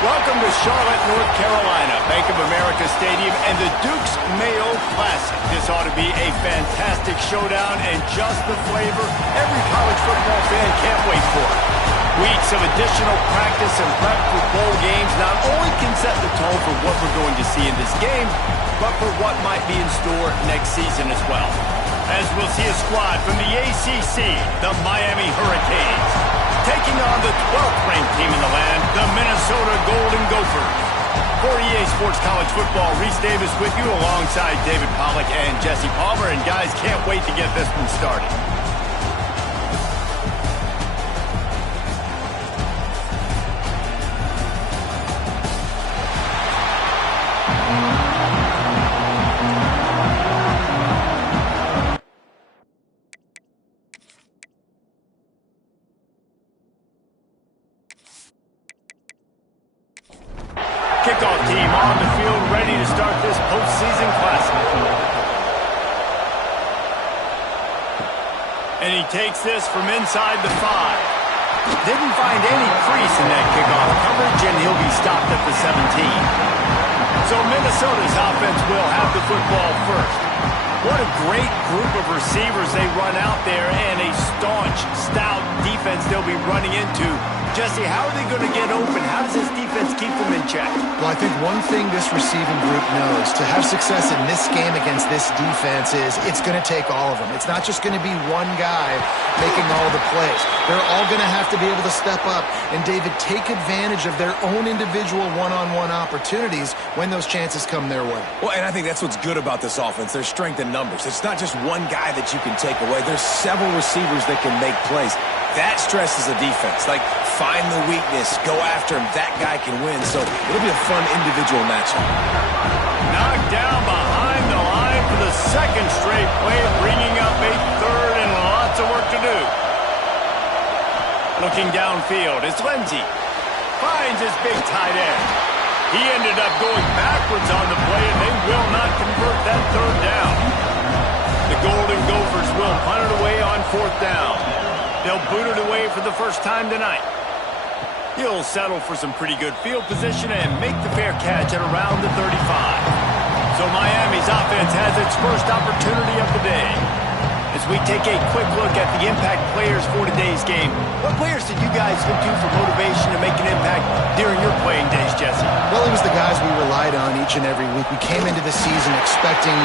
Welcome to Charlotte, North Carolina, Bank of America Stadium, and the Duke's Mayo Classic. This ought to be a fantastic showdown and just the flavor every college football fan can't wait for. Weeks of additional practice and prep for bowl games not only can set the tone for what we're going to see in this game, but for what might be in store next season as well. As we'll see a squad from the ACC, the Miami Hurricanes, taking on the 12th ranked team in the land, the Minnesota Golden Gophers. For EA Sports College Football, Reese Davis with you alongside David Pollack and Jesse Palmer. And guys, can't wait to get this one started. Kickoff team on the field, ready to start this postseason classic. And he takes this from inside the 5. Didn't find any crease in that kickoff coverage, and he'll be stopped at the 17. So Minnesota's offense will have the football first. What a great group of receivers they run out there, and a staunch, stout defense they'll be running into. Jesse, how are they going to get open? How does this defense keep them in check? Well, I think one thing this receiving group knows, to have success in this game against this defense, is it's going to take all of them. It's not just going to be one guy making all the plays. They're all going to have to be able to step up and, David, take advantage of their own individual one-on-one opportunities when those chances come their way. Well, and I think that's what's good about this offense. There's strength in numbers. It's not just one guy that you can take away. There's several receivers that can make plays. That stresses the defense. Like, find the weakness, go after him. That guy can win. So it'll be a fun individual matchup. Knocked down behind the line for the second straight play, bringing up a third and lots of work to do. Looking downfield, it's Lindsey. Finds his big tight end. He ended up going backwards on the play, and they will not convert that third down. The Golden Gophers will punt it away on 4th down. They'll boot it away for the first time tonight. He'll settle for some pretty good field position and make the fair catch at around the 35. So Miami's offense has its first opportunity of the day. As we take a quick look at the impact players for today's game, what players did you guys look to for motivation to make an impact during your playing days, Jesse? Well, it was the guys we relied on each and every week. We came into the season expecting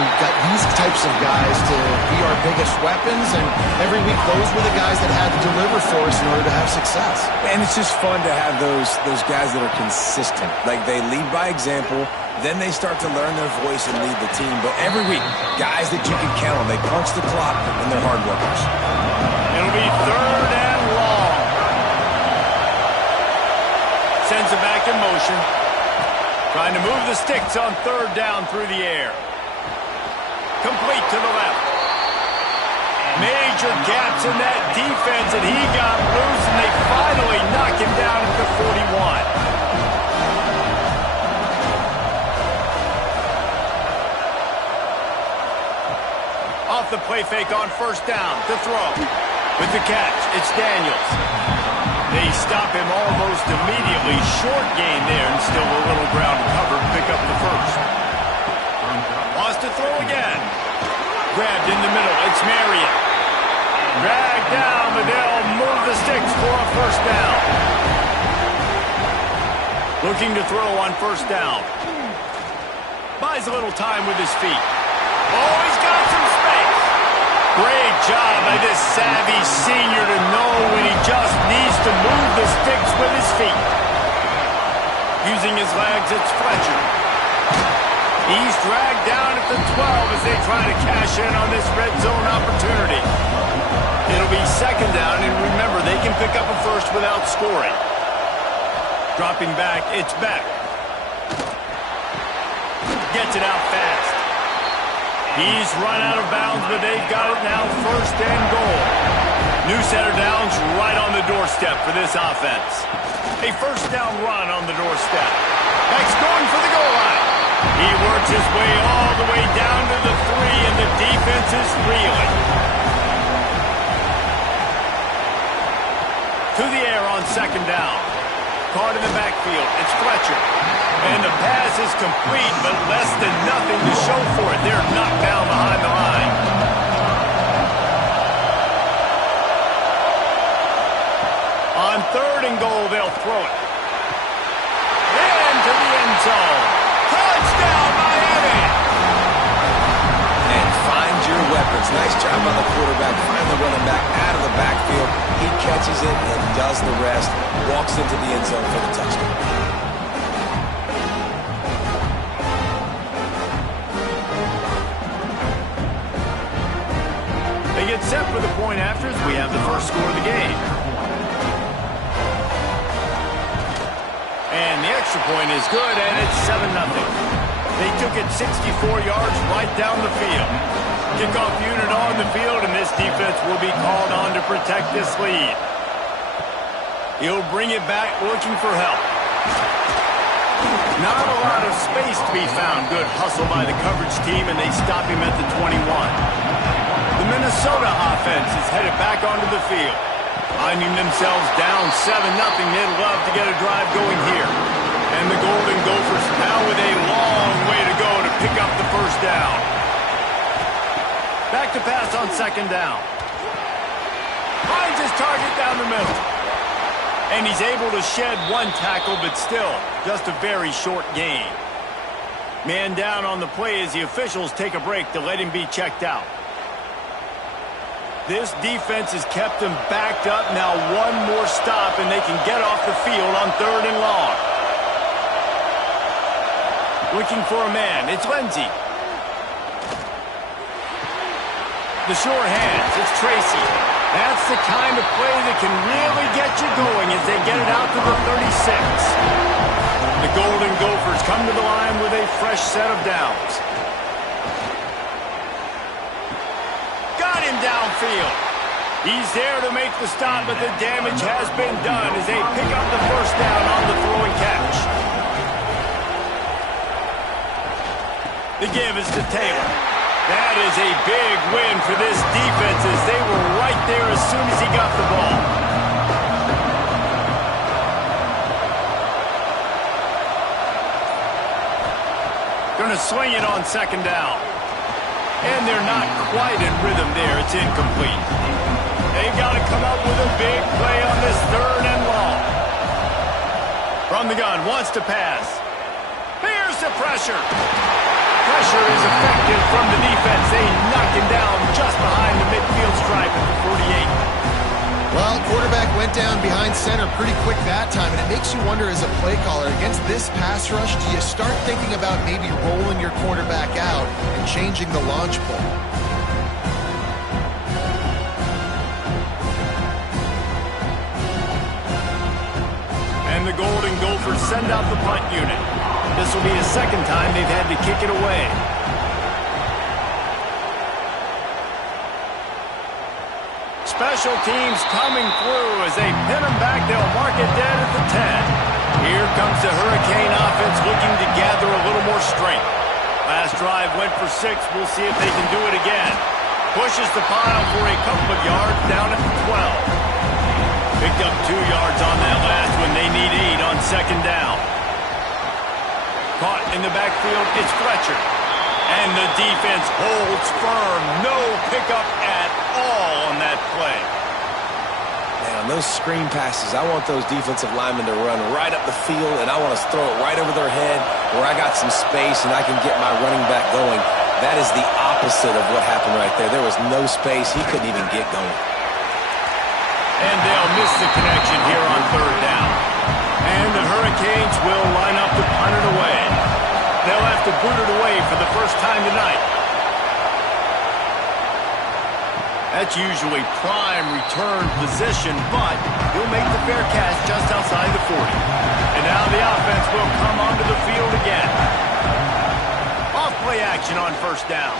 these types of guys to be our biggest weapons, and every week those were the guys that had to deliver for us in order to have success. And it's just fun to have those guys that are consistent. Like, they lead by example, then they start to learn their voice and lead the team. But every week, guys that you can count on, they punch the clock, and they're hard workers. It'll be 3rd and long. Sends it back in motion. Trying to move the sticks on 3rd down through the air. Complete to the left. Major gaps in that defense, and he got loose, and they finally knock him down at the 41. Off the play fake on 1st down to throw. With the catch, it's Daniels. They stop him almost immediately. Short gain there, and still a little ground covered. Pick up the first. Wants to throw again. Grabbed in the middle. It's Marion. Dragged down, but they'll move the sticks for a 1st down. Looking to throw on 1st down. Buys a little time with his feet. Oh, he's got some space. Great job by this savvy senior to know when he just needs to move the sticks with his feet. Using his legs, it's Fletcher. He's dragged down at the 12 as they try to cash in on this red zone opportunity. It'll be 2nd down, and remember, they can pick up a first without scoring. Dropping back, it's Beck. Gets it out fast. He's run out of bounds, but they've got it now 1st and goal. New center downs right on the doorstep for this offense. A 1st down run on the doorstep. Beck's going for the goal line. He works his way all the way down to the 3, and the defense is reeling. To the air on 2nd down. caught in the backfield. It's Fletcher. And the pass is complete, but less than nothing to show for it. They're knocked down behind the line. On 3rd and goal, they'll throw it. Into the end zone. Touchdown, Miami! And find your weapons. Nice job on the quarterback. Finally running back out of the backfield. He catches it and does the rest. Walks into the end zone for the touchdown. They get set for the point after as we have the first score of the game. And the extra point is good, and it's 7-0. They took it 64 yards right down the field. Kickoff unit on the field, and this defense will be called on to protect this lead. He'll bring it back looking for help. Not a lot of space to be found. Good hustle by the coverage team, and they stop him at the 21. The Minnesota offense is headed back onto the field. Finding themselves down 7-0, they'd love to get a drive going here. And the Golden Gophers now with a long way to go to pick up the first down. Back to pass on 2nd down. Finds his target down the middle. And he's able to shed one tackle, but still, just a very short gain. Man down on the play as the officials take a break to let him be checked out. This defense has kept them backed up. Now one more stop, and they can get off the field on 3rd and long. Looking for a man. It's Lindsey. The sure hands. It's Tracy. That's the kind of play that can really get you going as they get it out to the 36. The Golden Gophers come to the line with a fresh set of downs. Downfield. He's there to make the stop, but the damage has been done as they pick up the first down on the throw and catch. The give is to Taylor. That is a big win for this defense as they were right there as soon as he got the ball. Going to swing it on 2nd down. And they're not quite in rhythm there. It's incomplete. They've got to come up with a big play on this 3rd and long. From the gun, wants to pass. Here's the pressure. Pressure is effective from the defense. They knock him down just behind the midfield stripe at the 48. Well, quarterback went down behind center pretty quick that time, and it makes you wonder as a play caller, against this pass rush, do you start thinking about maybe rolling your quarterback out and changing the launch pull? And the Golden Gophers send out the punt unit. This will be the 2nd time they've had to kick it away. Special teams coming through as they pin them back. They'll mark it dead at the 10. Here comes the Hurricane offense looking to gather a little more strength. Last drive went for 6. We'll see if they can do it again. Pushes the pile for a couple of yards down at the 12. Picked up 2 yards on that last one. They need 8 on 2nd down. Caught in the backfield, it's Fletcher. And the defense holds firm. No pickup at all on that play. Man, on those screen passes, I want those defensive linemen to run right up the field, and I want to throw it right over their head where I got some space and I can get my running back going. That is the opposite of what happened right there. There was no space. He couldn't even get going. And they'll miss the connection here on 3rd down. And the Hurricanes will line up to punt it away. They'll have to boot it away for the first time tonight. That's usually prime return position, but he'll make the fair catch just outside the 40. And now the offense will come onto the field again. Off play action on 1st down.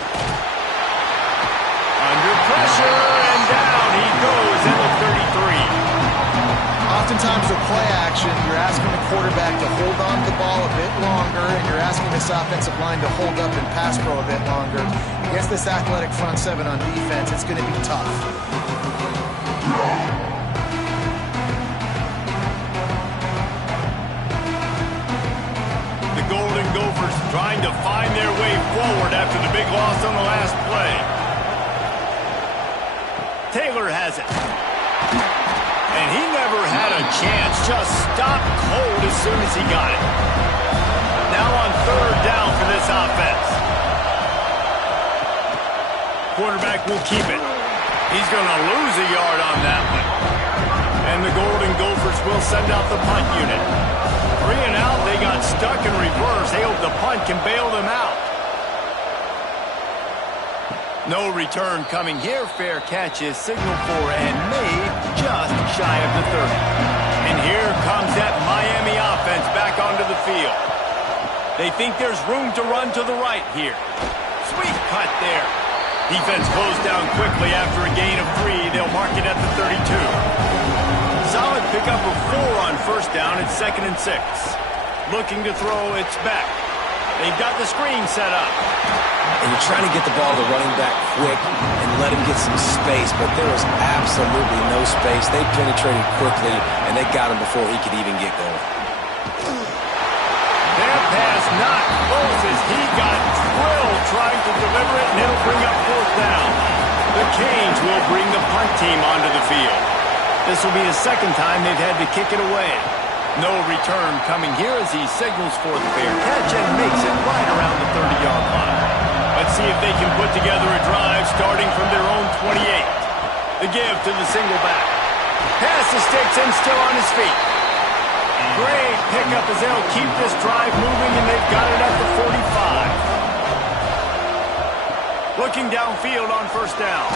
Under pressure, and down he goes at the 33. Oftentimes with play action, you're asking the quarterback to hold on to the ball a bit longer, and you're asking this offensive line to hold up and pass pro a bit longer. Against this athletic front 7 on defense, it's going to be tough. Gophers trying to find their way forward after the big loss on the last play. Taylor has it. And he never had a chance. Just stopped cold as soon as he got it. Now on third down for this offense. Quarterback will keep it. He's going to lose a yard on that one. And the Golden Gophers will send out the punt unit. 3 and out, they got stuck in reverse. They hope the punt can bail them out. No return coming here. Fair catch is signaled for and made just shy of the 30. And here comes that Miami offense back onto the field. They think there's room to run to the right here. Sweet cut there. Defense closed down quickly after a gain of 3. They'll mark it at the 32. Solid pickup of 4 on first down. It's 2nd and 6. Looking to throw, it's back. They've got the screen set up. And you're trying to get the ball to running back quick and let him get some space, but there was absolutely no space. They penetrated quickly, and they got him before he could even get going. Their pass not close as he got drilled trying to deliver it, and it'll bring up 4th down. The Canes will bring the punt team onto the field. This will be the 2nd time they've had to kick it away. No return coming here as he signals for the fair catch and makes it right around the 30-yard line. Let's see if they can put together a drive starting from their own 28. The give to the single back. Pass to sticks and still on his feet. Great pickup as they'll keep this drive moving, and they've got it at the 45. Looking downfield on first down.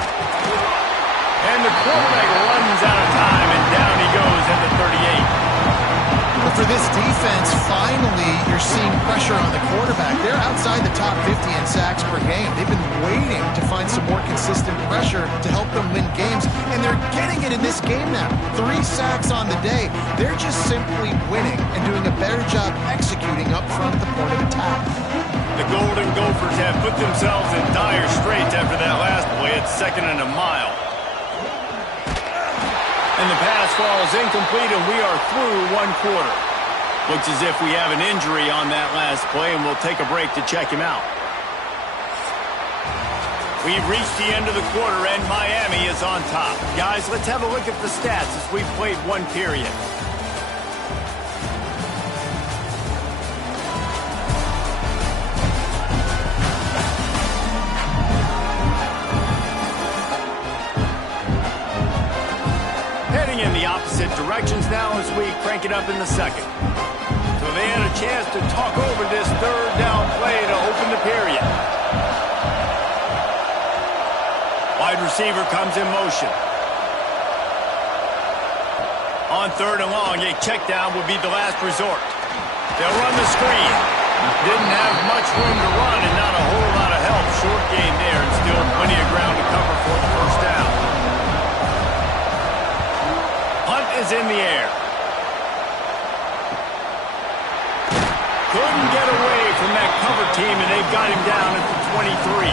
And the quarterback runs out of time, and down he goes at the 38. But for this defense, finally, you're seeing pressure on the quarterback. They're outside the top 50 in sacks per game. They've been waiting to find some more consistent pressure to help them win games, and they're getting it in this game now. 3 sacks on the day. They're just simply winning and doing a better job executing up front at the point of attack. The Golden Gophers have put themselves in dire straits after that last play. It's 2nd and a mile. And the pass falls incomplete, and we are through 1 quarter. Looks as if we have an injury on that last play, and we'll take a break to check him out. We've reached the end of the quarter, and Miami is on top. Guys, let's have a look at the stats as we've played 1 period. In the opposite directions now as we crank it up in the 2nd. So they had a chance to talk over this 3rd down play to open the period. Wide receiver comes in motion. On 3rd and long, a check down will be the last resort. They'll run the screen. Didn't have much room to run and not a whole lot of help. Short game there and still plenty of ground to cover for the first down. Is in the air. Couldn't get away from that cover team, and they've got him down at the 23.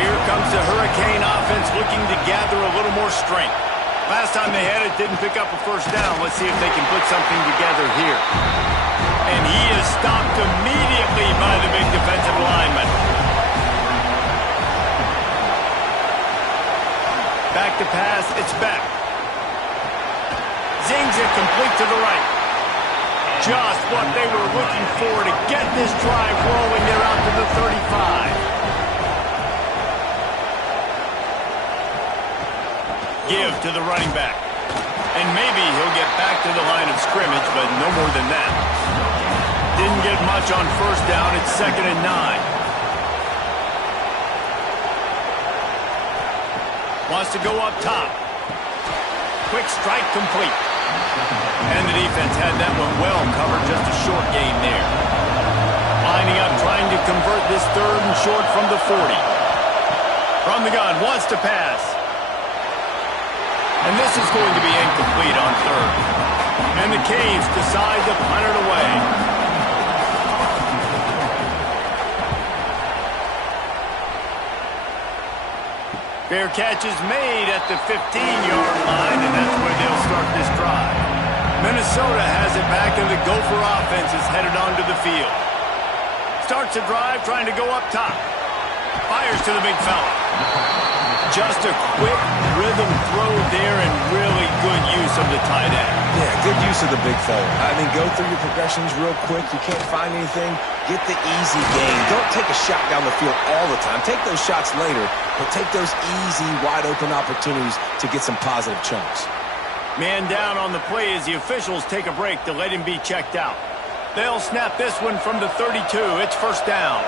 Here comes the Hurricane offense looking to gather a little more strength. Last time they had it, didn't pick up a first down. Let's see if they can put something together here. And he is stopped immediately by the big defensive lineman. Back to pass, it's back. Zings it complete to the right. Just what they were looking for to get this drive rolling. They're out to the 35. Give to the running back. And maybe he'll get back to the line of scrimmage, but no more than that. Didn't get much on first down. It's 2nd and 9. Wants to go up top. Quick strike complete. And the defense had that one well covered, just a short gain there. Lining up, trying to convert this 3rd and short from the 40. From the gun, wants to pass. And this is going to be incomplete on 3rd. And the Canes decide to punt it away. Fair catch is made at the 15-yard line, and that's where they'll start this drive. Minnesota has it back, and the Gopher offense is headed onto the field. Starts the drive trying to go up top. Fires to the big fella. Just a quick rhythm throw there and really good use of the tight end. Yeah, good use of the big fella. I mean, go through your progressions real quick. You can't find anything. Get the easy gain. Don't take a shot down the field all the time. Take those shots later, but take those easy, wide-open opportunities to get some positive chunks. Man down on the play as the officials take a break to let him be checked out. They'll snap this one from the 32. It's first down.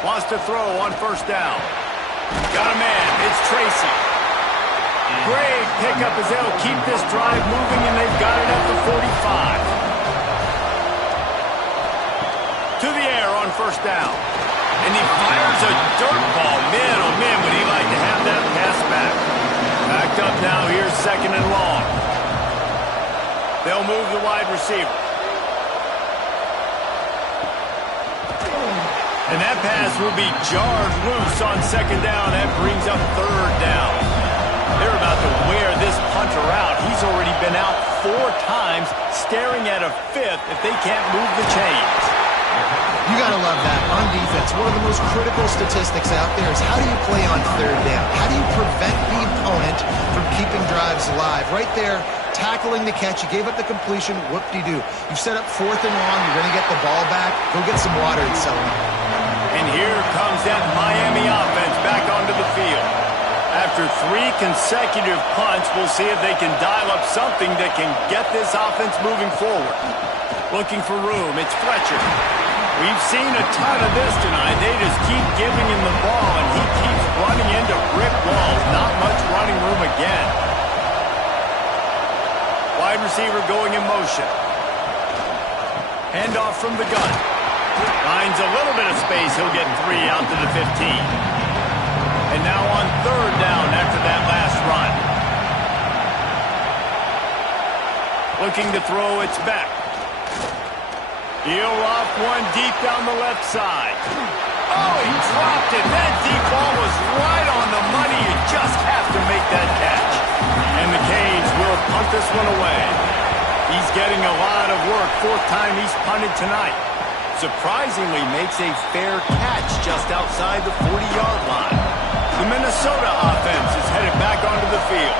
Wants to throw on first down. Got a man. It's Tracy. Great pickup as they'll keep this drive moving, and they've got it at the 45. To the air on first down. And he fires a dirt ball. Man, oh man, would he like to have that pass back. Backed up now. Here's second and long. They'll move the wide receiver. And that pass will be jarred loose on second down. That brings up third down. They're about to wear this punter out. He's already been out 4 times, staring at a fifth if they can't move the chains. You got to love that. On defense, one of the most critical statistics out there is how do you play on third down? How do you prevent the opponent from keeping drives alive? Right there, tackling the catch. You gave up the completion. Whoop-de-doo. You've set up fourth and long. You're going to get the ball back. Go get some water and settle in. And here comes that Miami offense back onto the field. After 3 consecutive punts, we'll see if they can dial up something that can get this offense moving forward. Looking for room. It's Fletcher. We've seen a ton of this tonight. They just keep giving him the ball, and he keeps running into brick walls. Not much running room again. Wide receiver going in motion. Handoff from the gun. Finds a little bit of space. He'll get 3 out to the 15. And now on third down after that last run. Looking to throw, it's back. He'll off one deep down the left side. Oh, he dropped it. That deep ball was right on the money. You just have to make that catch. And the Canes will punt this one away. He's getting a lot of work. 4th time he's punted tonight. Surprisingly makes a fair catch just outside the 40-yard line. The Minnesota offense is headed back onto the field.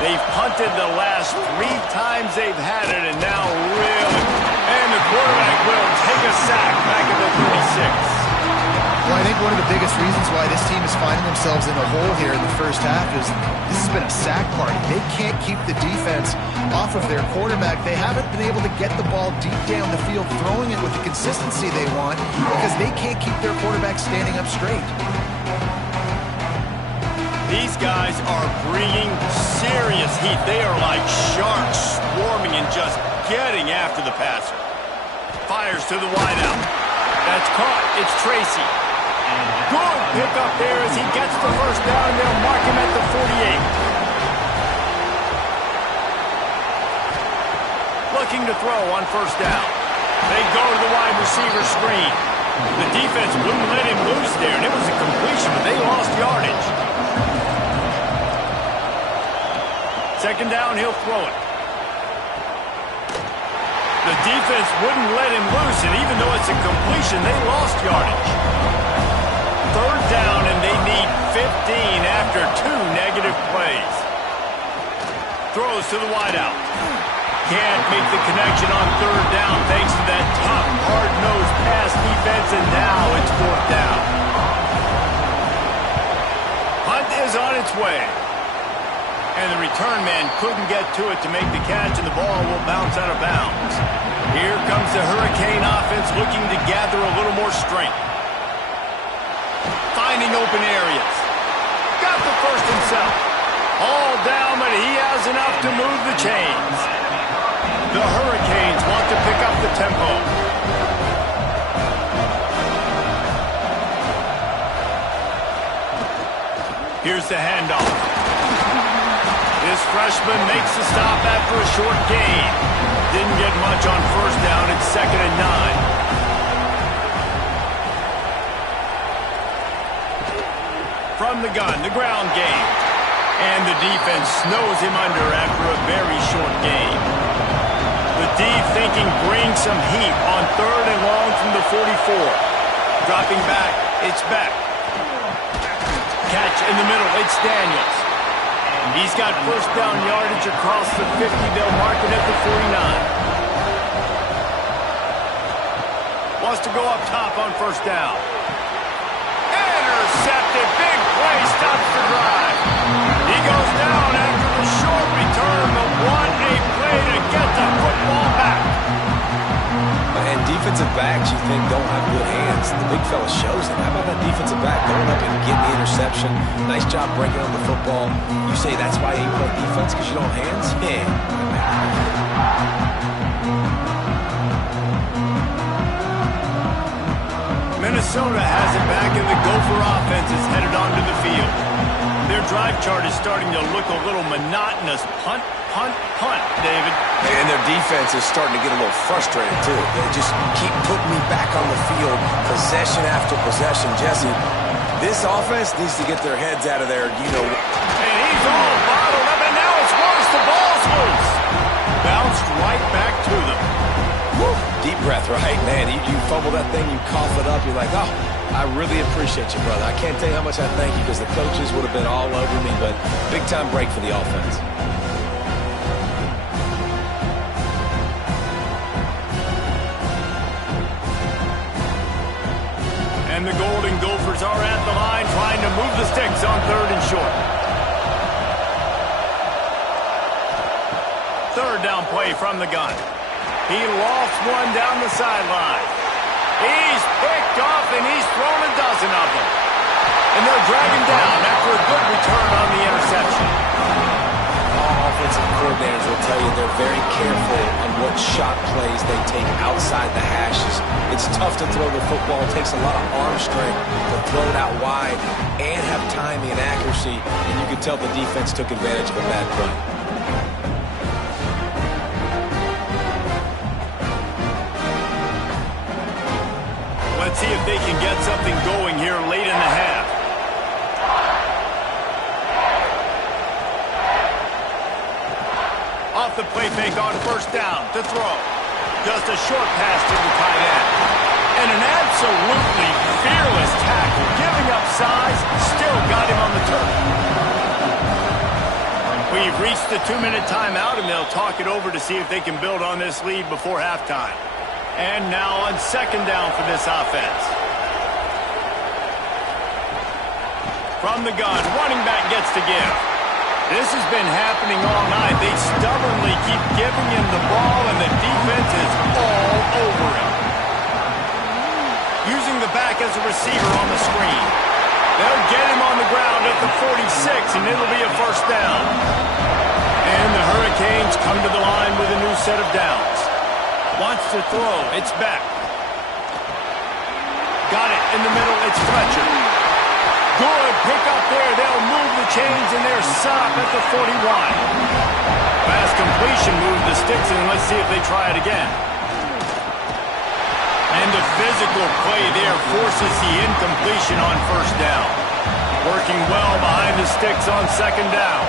They've punted the last 3 times they've had it, and now really... And the quarterback will take a sack back at the 36. Well, I think one of the biggest reasons why this team is finding themselves in a hole here in the first half is this has been a sack party. They can't keep the defense off of their quarterback. They haven't been able to get the ball deep down the field, throwing it with the consistency they want because they can't keep their quarterback standing up straight. These guys are bringing serious heat. They are like sharks swarming and just getting after the passer. Fires to the wideout. That's caught. It's Tracy. Good pickup there as he gets the first down. They'll mark him at the 48. Looking to throw on first down. They go to the wide receiver screen. The defense wouldn't let him loose there, and it was a completion, but they lost yardage. Second down, he'll throw it. The defense wouldn't let him loose, and even though it's a completion, they lost yardage. Third down, and they need 15 after 2 negative plays. Throws to the wideout. Can't make the connection on third down thanks to that tough, hard-nosed pass defense, and now it's 4th down. Hunt is on its way. And the return man couldn't get to it to make the catch, and the ball will bounce out of bounds. Here comes the Hurricane offense looking to gather a little more strength. Finding open areas. Got the first himself. All down, but he has enough to move the chains. The Hurricanes want to pick up the tempo. Here's the handoff. This freshman makes the stop after a short gain. Didn't get much on first down. It's 2nd and 9. From the gun, the ground game. And the defense snows him under after a very short gain. The D thinking bring some heat on 3rd and long from the 44. Dropping back, it's Beck. Catch in the middle, it's Daniels. He's got first down yardage across the 50. They'll mark it at the 49. Wants to go up top on first down. Intercepted. Big play. Stops the drive. He goes down after the short return. The 1-8 play to get the football back. And defensive backs you think don't have good hands. The big fella shows it. How about that defensive back going up and getting the interception? Nice job breaking on the football. You say that's why you play defense because you don't have hands? Yeah. Minnesota has it back, and the Gopher offense is headed onto the field. Their drive chart is starting to look a little monotonous. Punt, punt, punt, David. And their defense is starting to get a little frustrated, too. They just keep putting me back on the field, possession after possession. Jesse, this offense needs to get their heads out of there. You know. And he's all bottled up, and now it's worse. The ball's loose. Bounced right back to them. Woo. Deep breath, right? Man, you fumble that thing, you cough it up, you're like, oh, I really appreciate you, brother. I can't tell you how much I thank you because the coaches would have been all over me, but big-time break for the offense. And the Golden Gophers are at the line trying to move the sticks on 3rd and short. 3rd down play from the gun. He lost one down the sideline. He's picked off, and he's thrown a dozen of them. And they'll drag him down after a good return on the interception. All offensive coordinators will tell you they're very careful on what shot plays they take outside the hashes. It's tough to throw the football. It takes a lot of arm strength to throw it out wide and have timing and accuracy. And you can tell the defense took advantage of a bad play. Let's see if they can get something going here late in the half. Off the play fake on first down to throw. Just a short pass to the tight end. And an absolutely fearless tackle. Giving up size, still got him on the turf. We've reached the 2-minute timeout, and they'll talk it over to see if they can build on this lead before halftime. And now on 2nd down for this offense. From the gun, running back gets to give. This has been happening all night. They stubbornly keep giving him the ball, and the defense is all over him. Using the back as a receiver on the screen. They'll get him on the ground at the 46, and it'll be a first down. And the Hurricanes come to the line with a new set of downs. Wants to throw. It's back. Got it in the middle. It's Fletcher. Good pick up there. They'll move the chains, and they're set up at the 41. Fast completion moved the sticks, and let's see if they try it again. And the physical play there forces the incompletion on first down. Working well behind the sticks on 2nd down.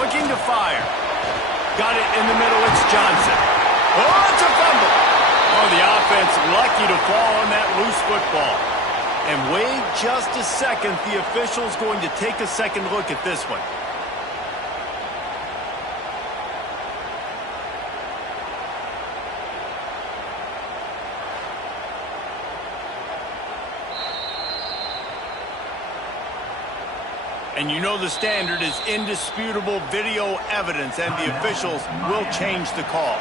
Looking to fire. Got it in the middle, it's Johnson. Oh, it's a fumble. Oh, the offense lucky to fall on that loose football. And wait just a second, the official's going to take a second look at this one. And you know the standard is indisputable video evidence, and the officials will change the call.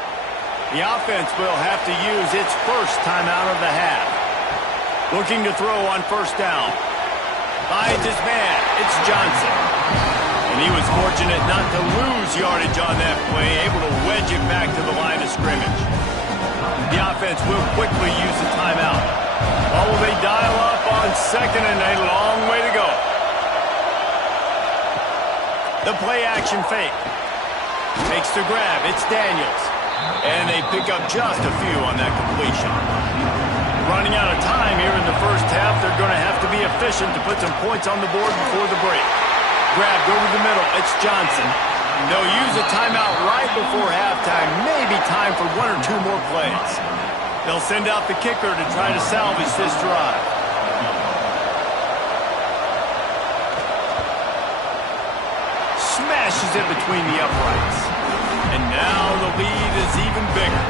The offense will have to use its first timeout of the half. Looking to throw on first down. Finds his man. It's Johnson. And he was fortunate not to lose yardage on that play, able to wedge it back to the line of scrimmage. The offense will quickly use the timeout. Or will they dial up on 2nd and a long way to go? The play action fake. Makes the grab. It's Daniels. And they pick up just a few on that completion. Running out of time here in the first half. They're going to have to be efficient to put some points on the board before the break. Grabbed over the middle. It's Johnson. They'll use a timeout right before halftime. Maybe time for 1 or 2 more plays. They'll send out the kicker to try to salvage this drive. Smashes it between the uprights. And now the lead is even bigger.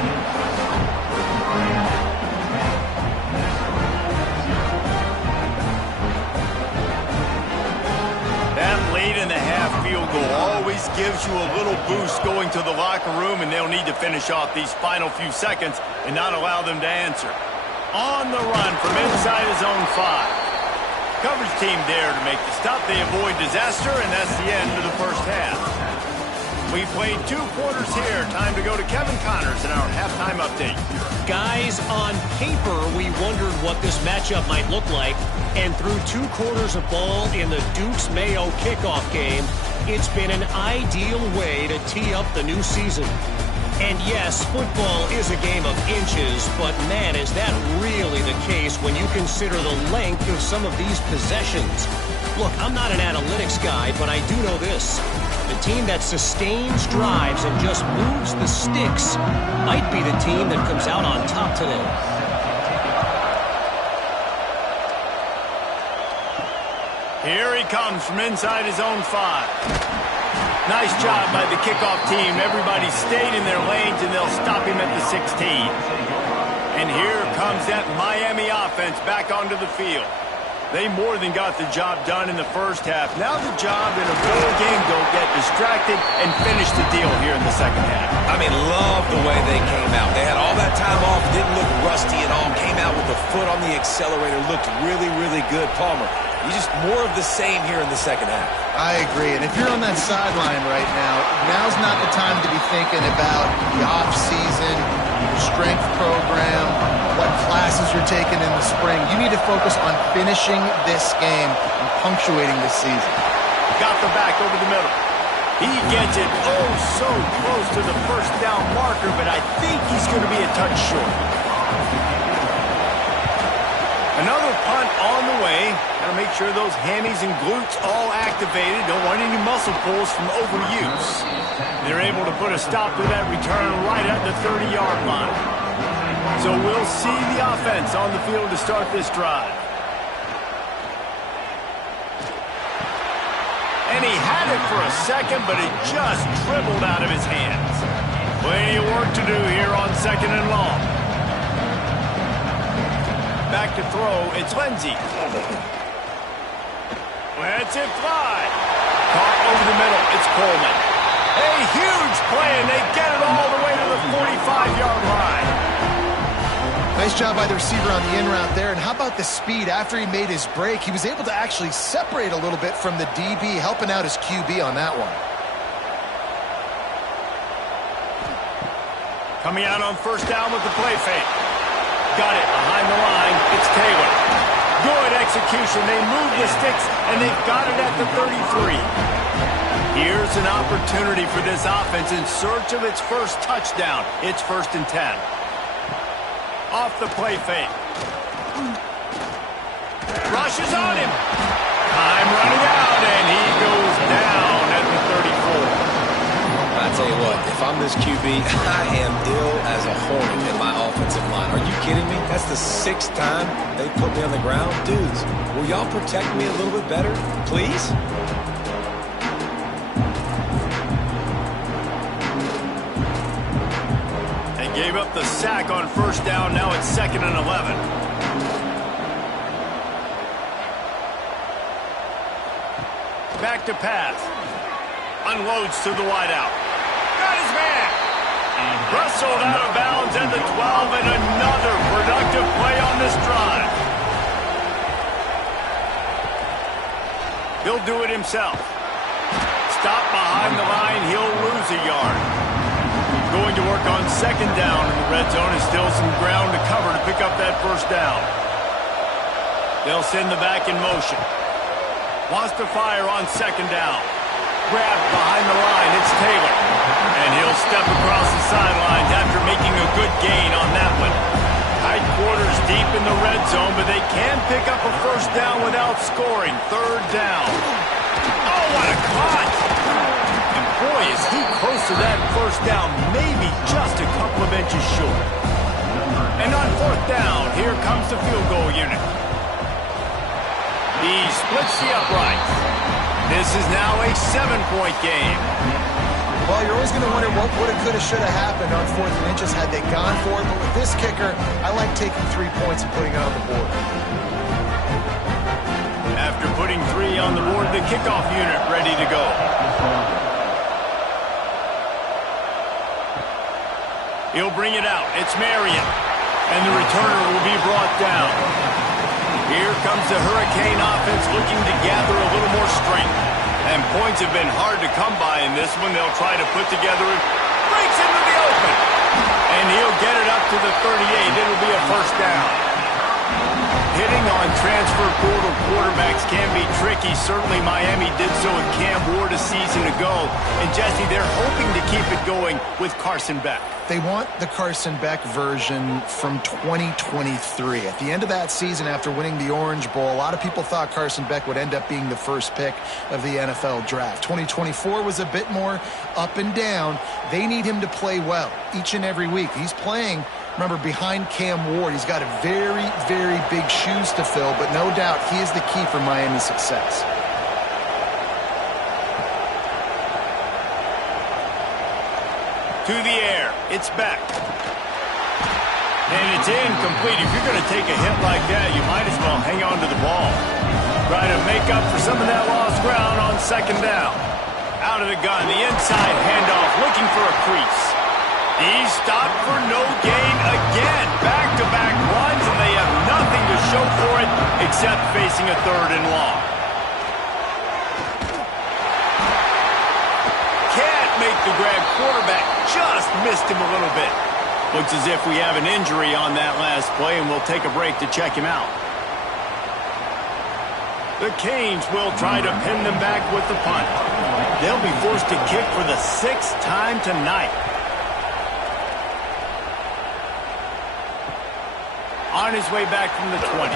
That late-in-the-half field goal always gives you a little boost going to the locker room, and they'll need to finish off these final few seconds and not allow them to answer. On the run from inside his own 5. Coverage team there to make the stop. They avoid disaster, and that's the end of the first half. We played 2 quarters here. Time to go to Kevin Connors in our halftime update. Guys, on paper, we wondered what this matchup might look like. And through 2 quarters of ball in the Dukes-Mayo kickoff game, it's been an ideal way to tee up the new season. And yes, football is a game of inches, but man, is that really the case when you consider the length of some of these possessions. Look, I'm not an analytics guy, but I do know this. The team that sustains drives and just moves the sticks might be the team that comes out on top today. Here he comes from inside his own 5. Nice job by the kickoff team. Everybody stayed in their lanes, and they'll stop him at the 16. And here comes that Miami offense back onto the field. They more than got the job done in the first half. Now the job in a full game, don't get distracted and finish the deal here in the second half. I mean, love the way they came out. They had all that time off, didn't look rusty at all, came out with the foot on the accelerator, looked really, really good. Palmer, you just more of the same here in the second half. I agree. And if you're on that sideline right now, now's not the time to be thinking about the off-season, strength program, what classes you're taking in the spring. You need to focus on finishing this game and punctuating this season. Got the back over the middle. He gets it oh so close to the first down marker, but I think he's going to be a touch short. Another punt on the way. Got to make sure those hammies and glutes all activated. Don't want any muscle pulls from overuse. They're able to put a stop to that return right at the 30-yard line. So we'll see the offense on the field to start this drive. And he had it for a second, but it just dribbled out of his hands. Plenty of work to do here on 2nd and long. Back to throw, it's Lindsey. Lets it fly. Caught over the middle, it's Coleman. A huge play, and they get it all the way to the 45-yard line. Nice job by the receiver on the in route there. And how about the speed after he made his break? He was able to actually separate a little bit from the DB, helping out his QB on that one. Coming out on first down with the play fake. Got it behind the line. It's Taylor. Good execution. They move the sticks, and they've got it at the 33. Here's an opportunity for this offense in search of its first touchdown. It's 1st and 10. Off the play fake. Rushes on him. Time running out, and he goes down at the 34. I tell you what, if I'm this QB, I am ill as a hornet in my offensive line. Are you kidding me? That's the 6th time they put me on the ground. Dudes, will y'all protect me a little bit better, please? They gave up the sack on first down. Now it's 2nd and 11. Back to pass. Unloads to the wideout. Got his man. Wrestled out of bounds at the 12, and another productive play on this drive. He'll do it himself. Stop behind the line. He'll lose a yard. Going to work on 2nd down in the red zone, and still some ground to cover to pick up that first down. They'll send the back in motion. Wants to fire on 2nd down. Grabbed behind the line, it's Taylor. And he'll step across the sidelines after making a good gain on that one. Tight quarters deep in the red zone, but they can pick up a first down without scoring. 3rd down. Oh, what a cut! And boy, boy, is he close to that first down, maybe just a couple of inches short. And on fourth down, here comes the field goal unit. He splits the uprights. This is now a 7-point game. Well, you're always going to wonder what would have, could have, should have happened on 4th and inches had they gone for it. But with this kicker, I like taking 3 points and putting it on the board. After putting 3 on the board, the kickoff unit ready to go. He'll bring it out. It's Marion. And the returner will be brought down. Here comes the Hurricane offense looking to gather a little more strength. And points have been hard to come by in this one. They'll try to put together it. Breaks into the open. And he'll get it up to the 38. It'll be a first down. Hitting on transfer portal quarterbacks can be tricky. Certainly Miami did so with Cam Ward a season ago. And Jesse, they're hoping to keep it going with Carson Beck. They want the Carson Beck version from 2023. At the end of that season, after winning the Orange Bowl, a lot of people thought Carson Beck would end up being the first pick of the NFL draft. 2024 was a bit more up and down. They need him to play well each and every week. He's playing, remember, behind Cam Ward. He's got a very, very big shoes to fill, but no doubt he is the key for Miami's success. To the air, it's Beck. And it's incomplete. If you're going to take a hit like that, you might as well hang on to the ball. Try to make up for some of that lost ground on second down. Out of the gun, the inside handoff, looking for a crease. He's stopped for no gain again. Back-to-back runs, and they have nothing to show for it except facing a 3rd and long. Can't make the grab. Quarterback just missed him a little bit. Looks as if we have an injury on that last play, and we'll take a break to check him out. The Canes will try to pin them back with the punt. They'll be forced to kick for the 6th time tonight. On his way back from the 20.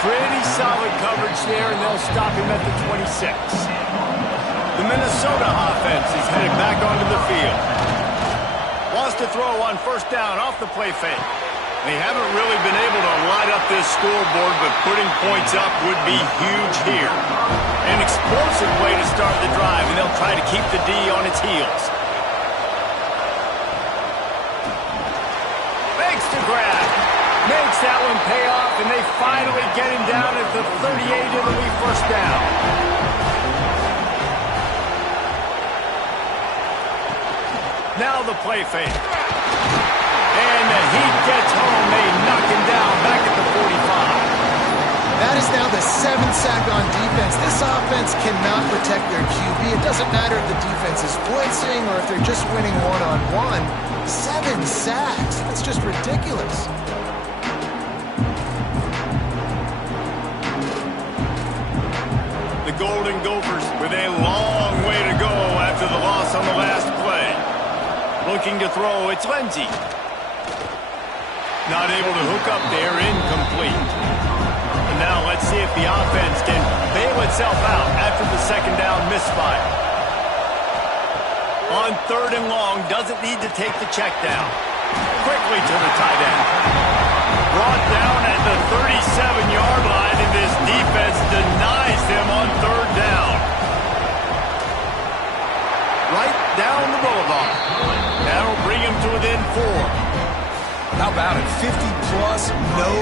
Pretty solid coverage there, and they'll stop him at the 26. The Minnesota offense is headed back onto the field. Wants to throw on first down off the play fake. They haven't really been able to light up this scoreboard, but putting points up would be huge here. An explosive way to start the drive, and they'll try to keep the D on its heels. Makes the grab. Makes that one pay off, and they finally get him down at the 38. It'll be first down. Now the play fake. And the heat gets home. They knock him down back at the 45. That is now the 7th sack on defense. This offense cannot protect their QB. It doesn't matter if the defense is blitzing or if they're just winning one-on-one. 7 sacks. That's just ridiculous. The Golden Gophers with a long way to go after the loss on the last play. Looking to throw, it's Lindsey. Not able to hook up there, incomplete. And now let's see if the offense can bail itself out after the second down misfire. On 3rd and long, doesn't need to take the check down. Quickly to the tight end. Brought down at the 37-yard line, and this defense denies them on 3rd down. Right down the boulevard. That'll bring him to within 4. How about it? 50-plus, no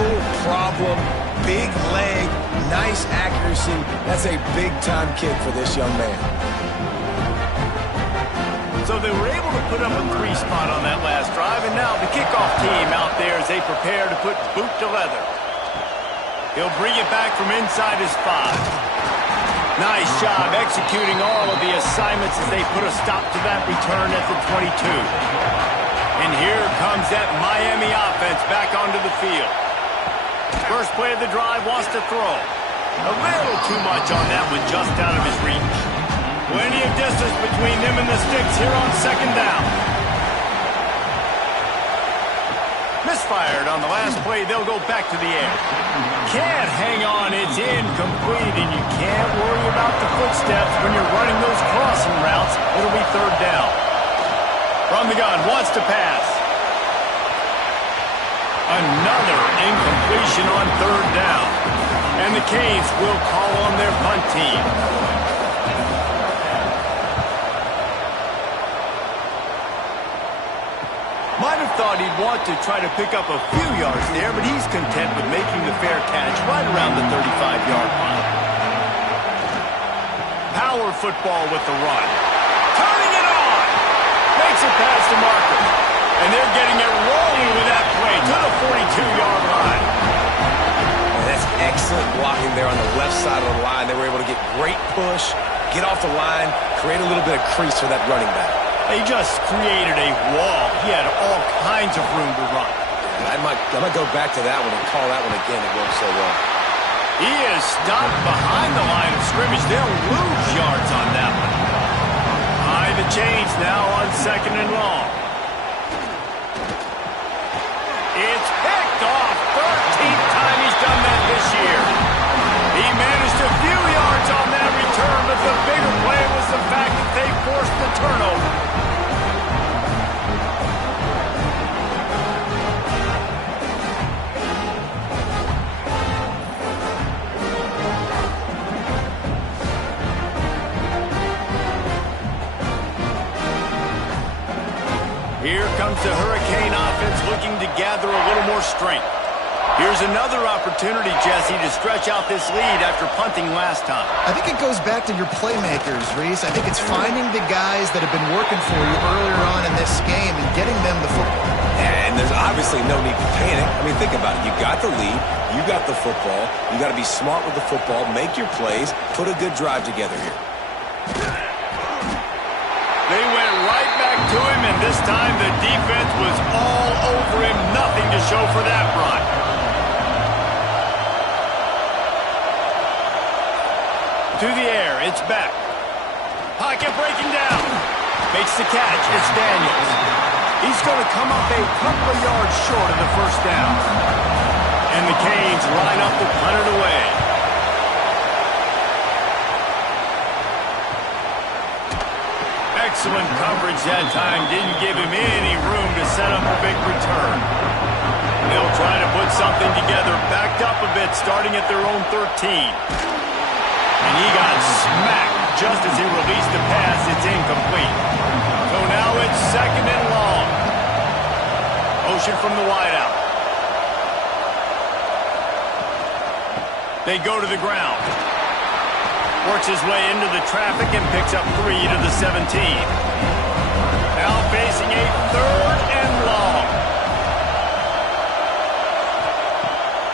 problem. Big leg, nice accuracy. That's a big-time kick for this young man. So they were able to put up a 3 spot on that last drive, and now the kickoff team out there as they prepare to put boot to leather. He'll bring it back from inside his 5. Nice job executing all of the assignments as they put a stop to that return at the 22. And here comes that Miami offense back onto the field. First play of the drive, wants to throw. A little too much on that one, just out of his reach. Plenty of distance between them and the sticks here on second down. Missed fired. On the last play, they'll go back to the air. Can't hang on. It's incomplete, and you can't worry about the footsteps when you're running those crossing routes. It'll be third down. From the gun, wants to pass. Another incompletion on third down. And the Canes will call on their punt team. Might have thought he'd want to try to pick up a few yards there, but he's content with making the fair catch right around the 35-yard line. Power football with the run. Turning it on! Makes it past the marker. And they're getting it rolling with that play to the 42-yard line. That's excellent blocking there on the left side of the line. They were able to get great push, get off the line, create a little bit of crease for that running back. They just created a wall. He had all kinds of room to run. I might go back to that one and call that one again. It worked so well. He is stopped behind the line of scrimmage. They'll lose yards on that one. Behind the chains now on second and long. It's picked off. 13th time he's done that this year. He managed a few yards on that return, but the bigger play was the fact that they forced the turnover. Here comes the Hurricane offense looking to gather a little more strength. Here's another opportunity, Jesse, to stretch out this lead after punting last time. I think it goes back to your playmakers, Reese. I think it's finding the guys that have been working for you earlier on in this game and getting them the football. And there's obviously no need to panic. I mean, think about it. You got the lead. You got the football. You got to be smart with the football, make your plays, put a good drive together here. They went right back to him, and this time the defense was all over him. Nothing to show for that run. To the air, it's back. Pocket breaking down. Makes the catch, it's Daniels. He's going to come up a couple of yards short of the first down. And the Canes line up to punt it away. Excellent coverage that time. Didn't give him any room to set up a big return. They'll try to put something together. Backed up a bit, starting at their own 13. And he got smacked just as he released the pass. It's incomplete. So now it's second and long. Motion from the wideout. They go to the ground. Works his way into the traffic and picks up 3 to the 17. Now facing a third and long.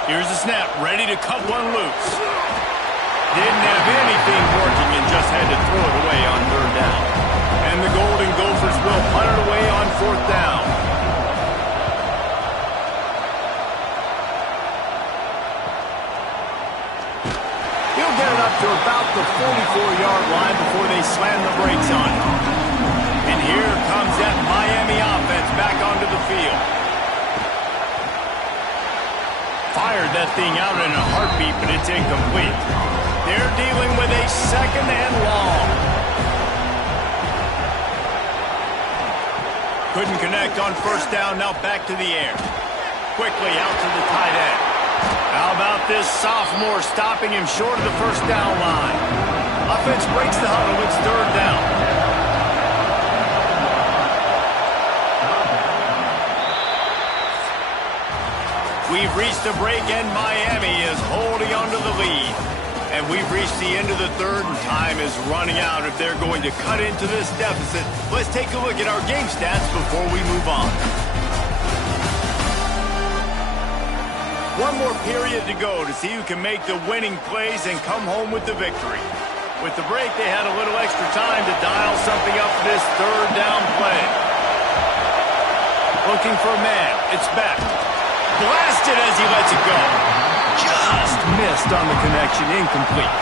Here's the snap, ready to cut one loose. Didn't have anything working and just had to throw it away on third down. And the Golden Gophers will punt it away on fourth down. He'll get it up to about the 44-yard line before they slam the brakes on him. And here comes that Miami offense back onto the field. Fired that thing out in a heartbeat, but it's incomplete. They're dealing with a second and long. Couldn't connect on first down, now back to the air. Quickly out to the tight end. How about this sophomore stopping him short of the first down line? Offense breaks the huddle, it's third down. We've reached the break and Miami is holding on to the lead. And we've reached the end of the third and time is running out if they're going to cut into this deficit. Let's take a look at our game stats before we move on. One more period to go to see who can make the winning plays and come home with the victory. With the break, they had a little extra time to dial something up for this third down play. Looking for a man. It's back. Blasted as he lets it go. Just missed on the connection, incomplete.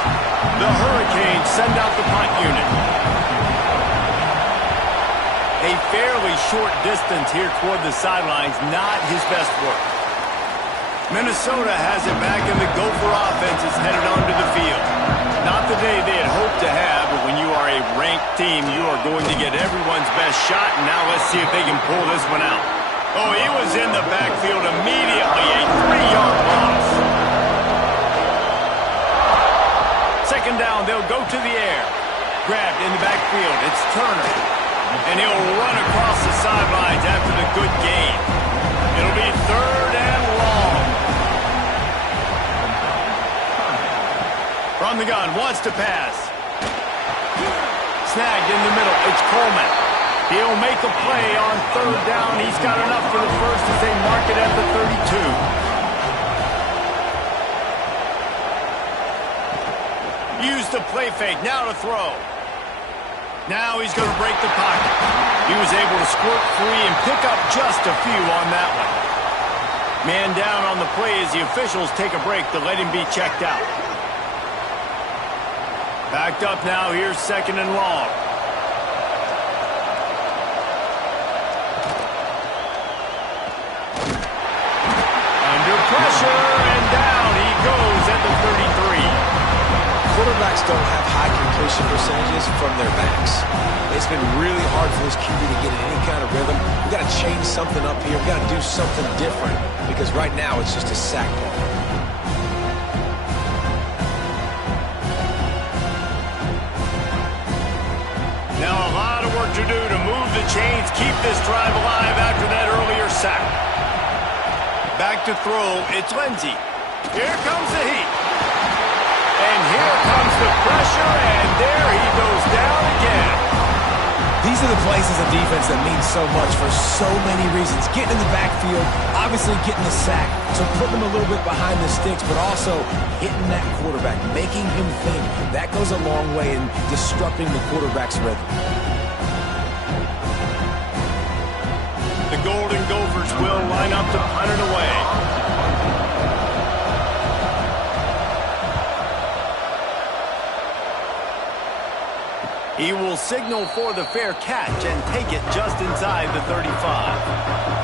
The Hurricanes send out the punt unit. A fairly short distance here toward the sidelines, not his best work. Minnesota has it back, and the Gopher offense is headed onto the field. Not the day they had hoped to have, but when you are a ranked team, you are going to get everyone's best shot, and now let's see if they can pull this one out. Oh, he was in the backfield immediately, a 3-yard loss. Second down, they'll go to the air. Grabbed in the backfield, it's Turner. And he'll run across the sidelines after the good gain. It'll be third and long. From the gun, wants to pass. Snagged in the middle, it's Coleman. He'll make a play on third down. He's got enough for the first as they mark it at the 32. Use the play fake, now to throw. Now he's going to break the pocket. He was able to squirt free and pick up just a few on that one. Man down on the play as the officials take a break to let him be checked out. Backed up now, here's second and long. Under pressure, and down he goes at the 33. Quarterbacks don't have high completion percentages from their backs. It's been really hard for this QB to get in any kind of rhythm. We've got to change something up here. We've got to do something different because right now it's just a sack ball. Now a lot of work to do to move the chains, keep this drive alive after that earlier sack. Back to throw, it's Lindsey. Here comes the heat. And here comes the pressure, and there he goes down again. These are the plays as a defense that mean so much for so many reasons. Getting in the backfield, obviously getting the sack, so putting them a little bit behind the sticks, but also hitting that quarterback, making him think. That goes a long way in disrupting the quarterback's rhythm. The Golden Gophers will line up to punt it away. He will signal for the fair catch and take it just inside the 35.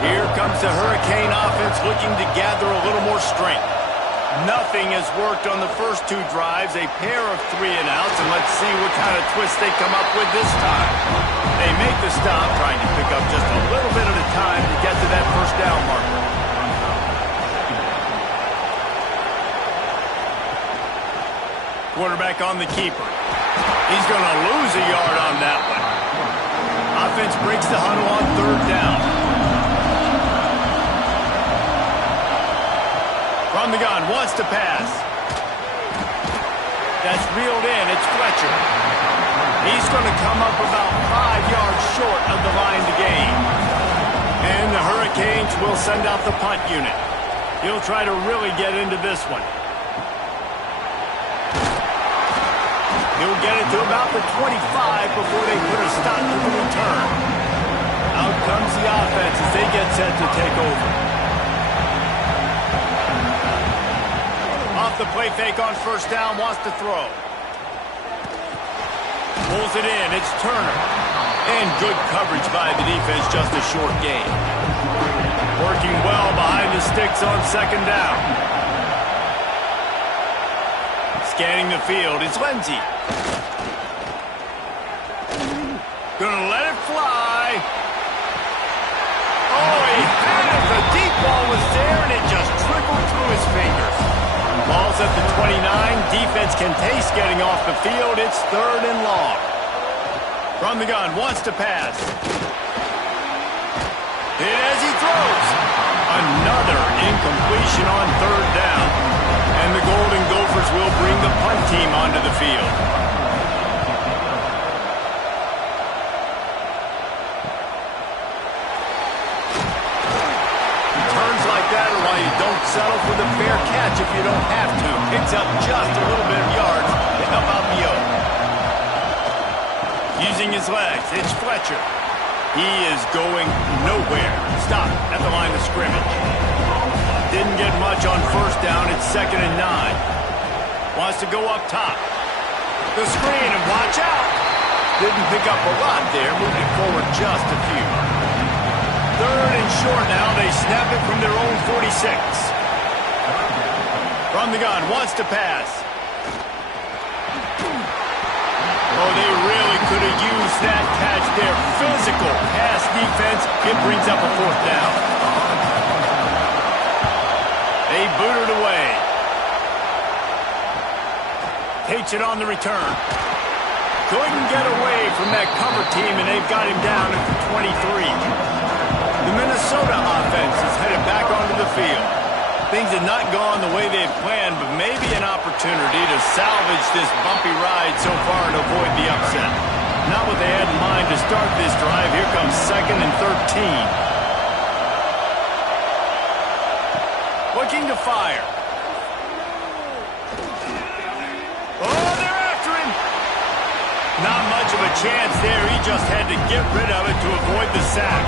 Here comes the Hurricane offense looking to gather a little more strength. Nothing has worked on the first two drives, a pair of 3-and-outs, and let's see what kind of twist they come up with this time. They make the stop, trying to pick up just a little bit at a time to get to that first down marker. Quarterback on the keeper. He's going to lose a yard on that one. Offense breaks the huddle on third down. From the gun, wants to pass. That's reeled in, it's Fletcher. He's going to come up about 5 yards short of the line to gain. And the Hurricanes will send out the punt unit. He'll try to really get into this one. He'll get it to about the 25 before they put a stop to the return. Out comes the offense as they get set to take over. Off the play fake on first down, wants to throw. Pulls it in, it's Turner. And good coverage by the defense, just a short gain. Working well behind the sticks on second down. Scanning the field, it's Lindsey. Gonna let it fly. Oh, he had it. The deep ball was there, and it just trickled through his fingers. Ball's at the 29. Defense can taste getting off the field. It's third and long. From the gun, wants to pass. Hit as he throws. Another incompletion on third down. And the Golden Gophers will bring the punt team onto the field. Turns like that are why you don't settle for the fair catch if you don't have to. Picks up just a little bit of yards to help out the O. Using his legs, it's Fletcher. He is going nowhere. Stop at the line of scrimmage. Didn't get much on first down. It's 2nd and 9. Wants to go up top. The screen, and watch out. Didn't pick up a lot there, moved it forward just a few. Third and short now. They snap it from their own 46. From the gun, wants to pass. Oh, they really could have used that catch there. Physical pass defense. It brings up a fourth down. They boot it away. Takes it on the return. Couldn't get away from that cover team, and they've got him down at the 23. The Minnesota offense is headed back onto the field. Things have not gone the way they had planned, but maybe an opportunity to salvage this bumpy ride so far and avoid the upset. Not what they had in mind to start this drive. Here comes 2nd and 13. Looking to fire. Oh, they're after him. Not much of a chance there. He just had to get rid of it to avoid the sack.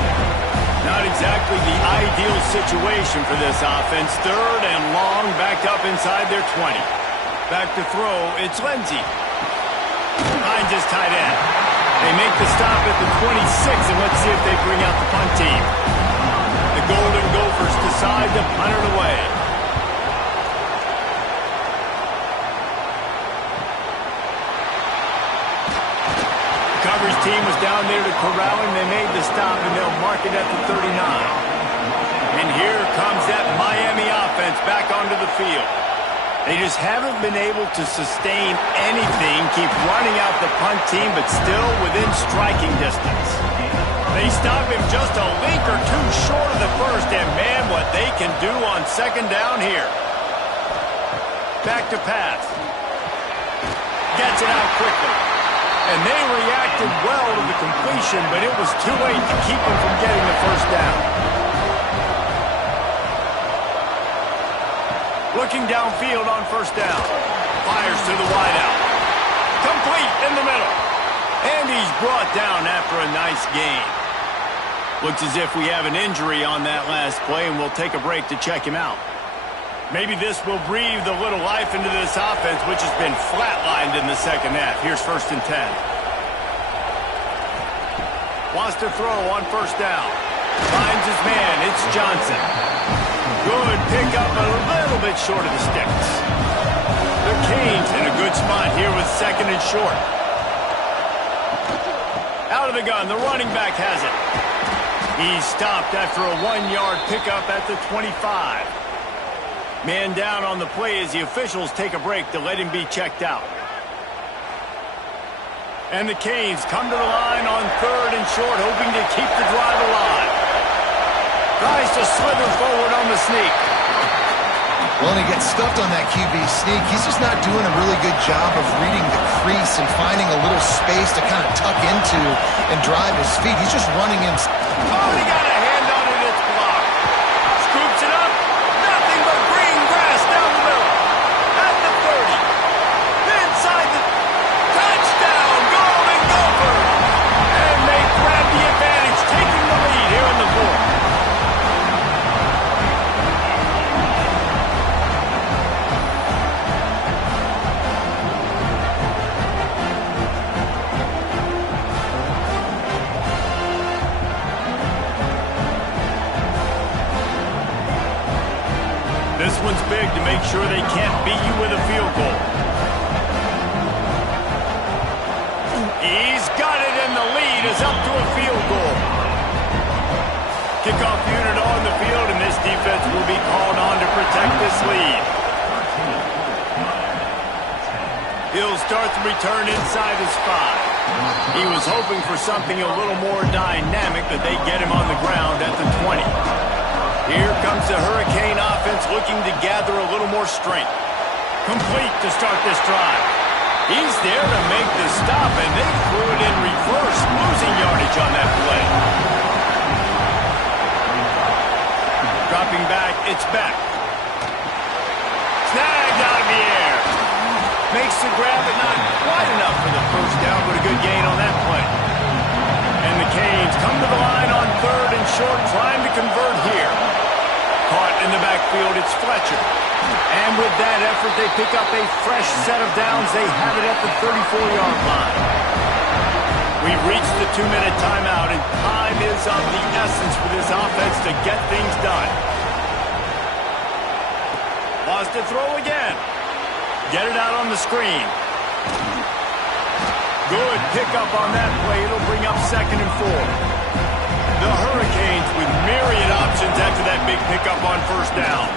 Not exactly the ideal situation for this offense. 3rd and long, backed up inside their 20. Back to throw, it's Lindsey. Finds his tight end. They make the stop at the 26, and let's see if they bring out the punt team. The Golden Gophers decide to punt it away. Coverage team was down there to corral him. They made the stop, and they'll mark it at the 39. And here comes that Miami offense back onto the field. They just haven't been able to sustain anything, keep running out the punt team, but still within striking distance. They stop him just a link or two short of the first, and man, what they can do on 2nd down here. Back to pass. Gets it out quickly. And they reacted well to the completion, but it was too late to keep them from getting the first down. Looking downfield on 1st down. Fires to the wideout. Complete in the middle. And he's brought down after a nice gain. Looks as if we have an injury on that last play, and we'll take a break to check him out. Maybe this will breathe a little life into this offense, which has been flatlined in the 2nd half. Here's 1st and 10. Wants to throw on 1st down. Finds his man. It's Johnson. Good pickup, a little bit short of the sticks. The Canes in a good spot here with 2nd and short. Out of the gun, the running back has it. He's stopped after a 1-yard pickup at the 25. Man down on the play as the officials take a break to let him be checked out. And the Canes come to the line on 3rd and short, hoping to keep the drive alive. Tries to slither forward on the sneak. Well, and he gets stuffed on that QB sneak. He's just not doing a really good job of reading the crease and finding a little space to kind of tuck into and drive his feet. He's just running in. Oh, he got a hand on it. It's blocked. Scoops it up. Nothing but green grass down the middle. At the 30. Inside the touchdown. Golden Gophers. And they grab the advantage, taking the lead here in the 4th. This one's big to make sure they can't beat you with a field goal. He's got it, and the lead is up to a field goal. Kickoff unit on the field, and this defense will be called on to protect this lead. He'll start the return inside his 5. He was hoping for something a little more dynamic, but they get him on the ground at the 20. Here comes the Hurricane offense looking to gather a little more strength. Complete to start this drive. He's there to make the stop, and they threw it in reverse, losing yardage on that play. Dropping back, it's back. Snagged out of the air. Makes the grab, but not quite enough for the first down, but a good gain on that play. And the Canes come to the line on 3rd and short, trying to convert here. Caught in the backfield, it's Fletcher. And with that effort, they pick up a fresh set of downs. They have it at the 34-yard line. We've reached the 2-minute timeout, and time is of the essence for this offense to get things done. Wants to throw again. Get it out on the screen. Good pickup on that play. It'll bring up 2nd and 4. The Hurricanes with myriad options after that big pickup on 1st down.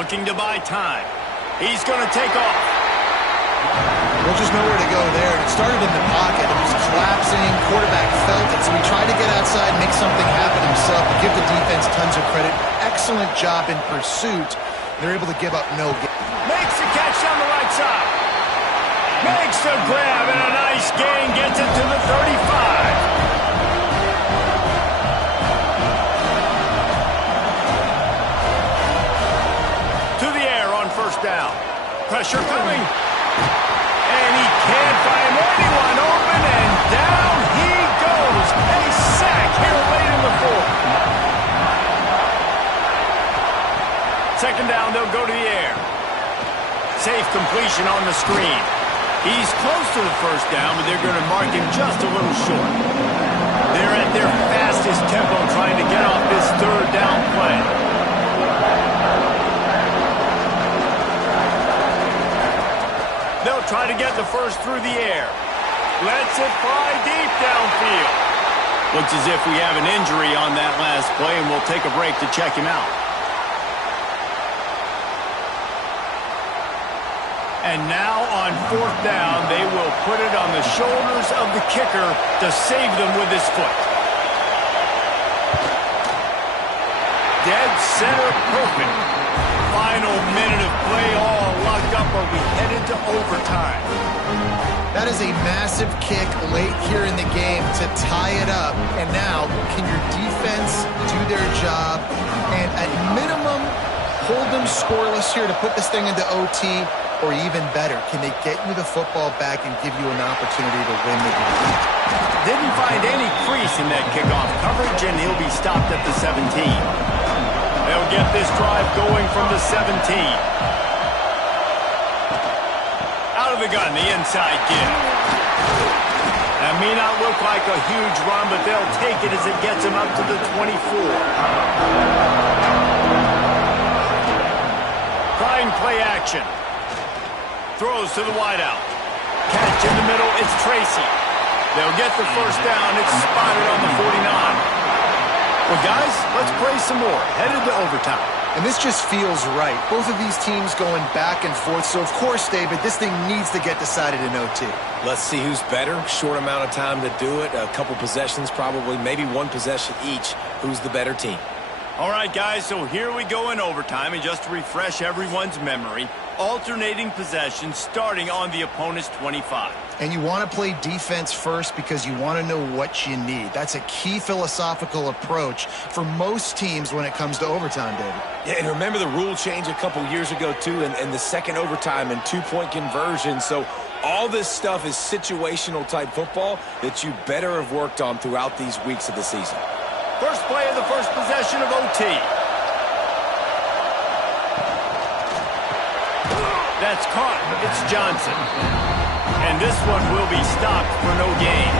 Looking to buy time. He's going to take off. Well, just nowhere to go there. It started in the pocket. It was collapsing. Quarterback felt it, so he tried to get outside, make something happen himself, and give the defense tons of credit. Excellent job in pursuit. They're able to give up no gain. Makes the catch down the right side. Makes the grab, and a nice gain. Gets it to the 35. Down. Pressure coming. And he can't find anyone open, and down he goes. A sack here late in the 4th. 2nd down, they'll go to the air. Safe completion on the screen. He's close to the 1st down, but they're going to mark him just a little short. They're at their fastest tempo trying to get off this 3rd down play. They'll try to get the 1st through the air. Lets it fly deep downfield. Looks as if we have an injury on that last play, and we'll take a break to check him out. And now on 4th down, they will put it on the shoulders of the kicker to save them with his foot. Dead center perfect. Final minute of play, all locked up, or we head into overtime. That is a massive kick late here in the game to tie it up. And now, can your defense do their job and at minimum hold them scoreless here to put this thing into OT? Or even better, can they get you the football back and give you an opportunity to win the game? Didn't find any crease in that kickoff coverage, and he'll be stopped at the 17. They'll get this drive going from the 17. Out of the gun, the inside give. That may not look like a huge run, but they'll take it as it gets them up to the 24. Trying play action. Throws to the wideout. Catch in the middle, it's Tracy. They'll get the 1st down. It's spotted on the 49. Well, guys, let's play some more. Headed to overtime. And this just feels right. Both of these teams going back and forth. So, of course, David, this thing needs to get decided in OT. Let's see who's better. Short amount of time to do it. A couple possessions probably. Maybe one possession each. Who's the better team? All right, guys, so here we go in overtime. And just to refresh everyone's memory, alternating possessions starting on the opponent's 25. And you want to play defense first because you want to know what you need. That's a key philosophical approach for most teams when it comes to overtime, David. Yeah, and remember the rule change a couple years ago, too, and the second overtime and 2-point conversion. So all this stuff is situational type football that you better have worked on throughout these weeks of the season. First play of the first possession of OT. That's caught. It's Johnson. And this one will be stopped for no gain.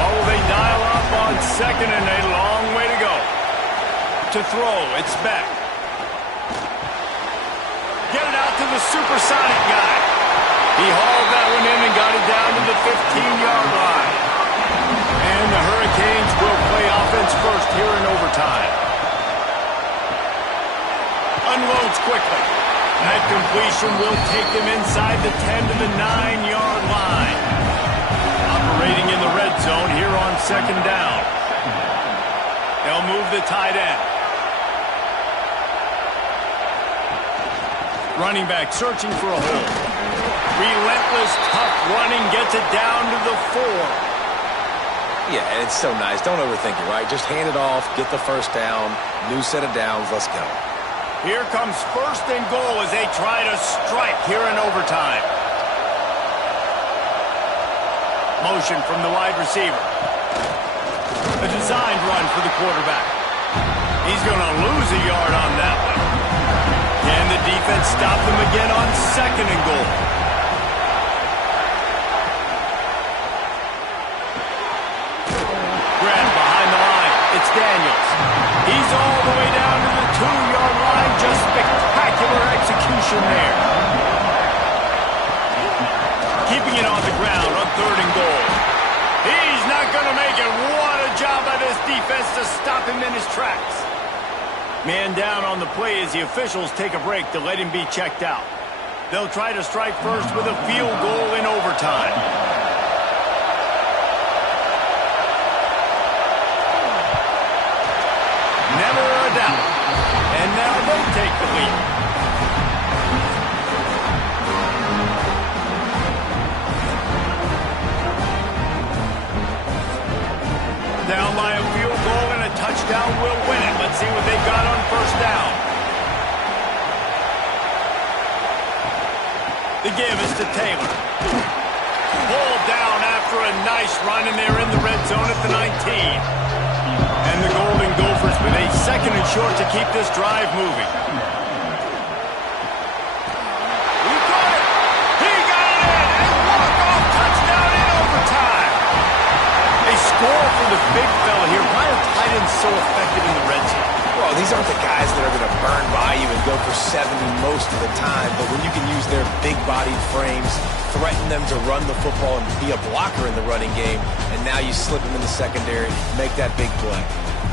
Or will they dial up on 2nd and a long way to go? To throw, it's Beck. Get it out to the supersonic guy. He hauled that one in and got it down to the 15-yard line. And the Hurricanes will play offense first here in overtime. Unloads quickly. That completion will take them inside the 10 to the 9-yard line. Operating in the red zone here on 2nd down. They'll move the tight end. Running back searching for a hole. Relentless, tough running gets it down to the 4. Yeah, it's so nice. Don't overthink it, right? Just hand it off, get the 1st down, new set of downs, let's go. Here comes 1st and goal as they try to strike here in overtime. Motion from the wide receiver. A designed run for the quarterback. He's going to lose a yard on that one. Can the defense stop them again on 2nd and goal? to stop him in his tracks. Man down on the play as the officials take a break to let him be checked out. They'll try to strike first with a field goal in overtime. Never a doubt. And now they take the lead. Down by a field goal and a touchdown will win it. Let's see what they've got on first down. The give is to Taylor. Pulled down after a nice run, and they're in the red zone at the 19. And the Golden Gophers with a second and short to keep this drive moving. He got it! He got it in! And walk-off touchdown in overtime! A score for the big fella here. Why are tight ends so effective in the red zone? Well, these aren't the guys that are going to burn by you and go for 70 most of the time, but when you can use their big-bodied frames, threaten them to run the football and be a blocker in the running game, and now you slip them in the secondary, make that big play.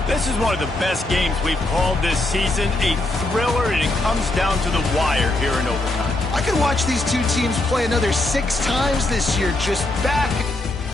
This is one of the best games we've called this season, a thriller, and it comes down to the wire here in overtime. I could watch these two teams play another 6 times this year, just back